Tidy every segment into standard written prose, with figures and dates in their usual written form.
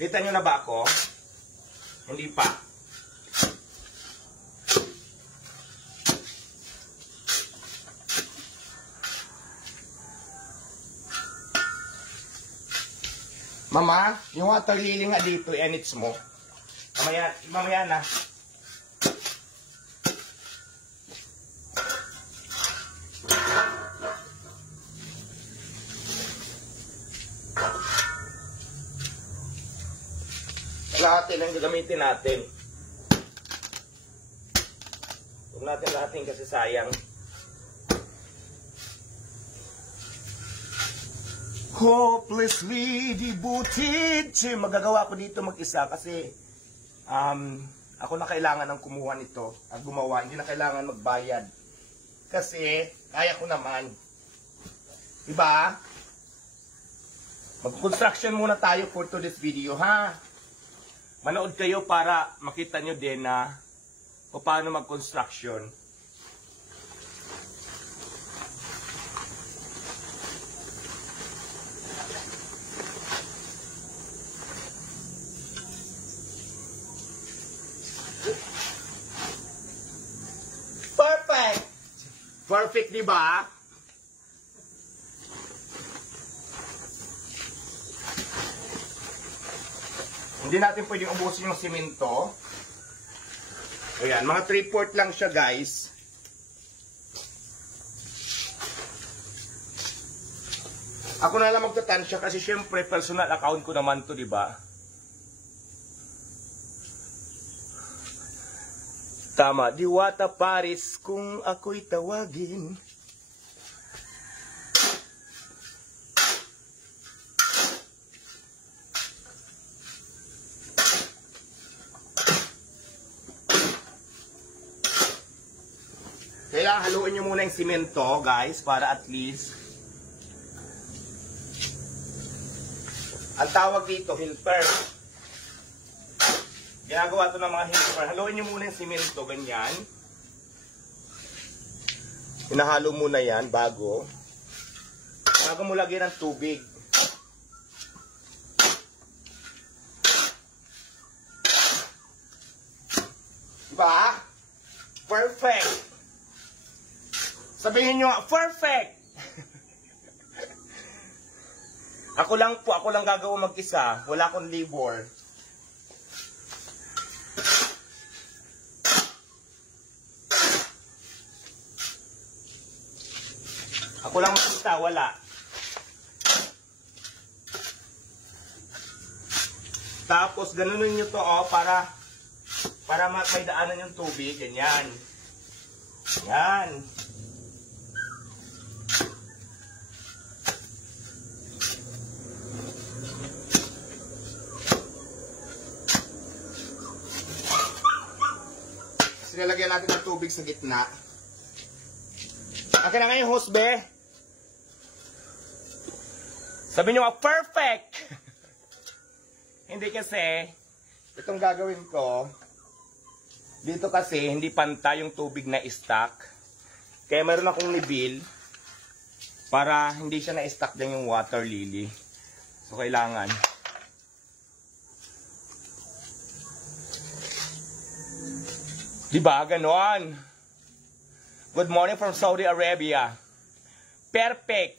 Kita nyo na ba ako? Hindi pa. Mama, yung water lily nga dito, enits mo. Mamaya na. Lahat ang gagamitin natin. Huwag natin lahatin kasi sayang. Hopelessly devoted. Magagawa ko dito mag-isa kasi ako na kailangan ng kumuha nito at gumawa. Hindi na kailangan magbayad. Kasi kaya ko naman. Diba? Mag-construction muna tayo for today's video, ha? Manood kayo para makita nyo din na paano mag-construction. Perfect! Perfect, di ba? Hindi natin pwedeng ubusin yung simento. Ayan, mga 3/4 lang siya, guys. Ako na lang magtatansya kasi syempre personal account ko naman to, di ba? Tama, Diwata Paris kung ako'y tawagin. Kailangan haluin nyo muna yung simento, guys, para at least ang tawag dito, helper. Ginagawa ito ng mga helper. Haluin nyo muna yung simento, ganyan. Hinahalo muna yan bago mo lagyan ng tubig. Diba? Perfect! Sabihin nyo, perfect! Ako lang gagawa mag-isa. Wala akong labor. Ako lang mag-isa, wala. Tapos, ganunin nyo to, para may daanan yung tubig. Ganyan. Yan. Sinalagyan natin ng tubig sa gitna. Akin na nga yung hose, be. Sabi nyo, perfect! Hindi kasi, itong gagawin ko, dito kasi, hindi pantay yung tubig na stock. Kaya meron akong nibil, para hindi siya na-stock din yung water lily. So, kailangan. Diba? Ganon. Good morning from Saudi Arabia. Perfect.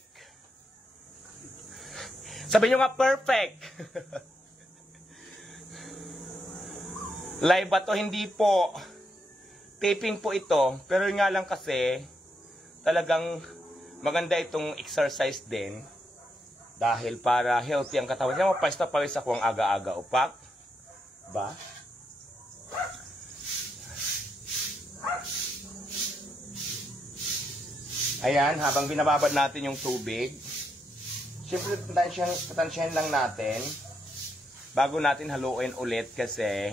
Sabi nyo nga, perfect. Live ba to? Hindi po. Taping po ito. Pero nga lang kasi, talagang maganda itong exercise din. Dahil para healthy ang katawan. Kaya mapawis ako ang aga-aga, upak. Ba? Ayan, habang binababad natin yung tubig, siyempre patansyahin lang natin bago natin haluin ulit kasi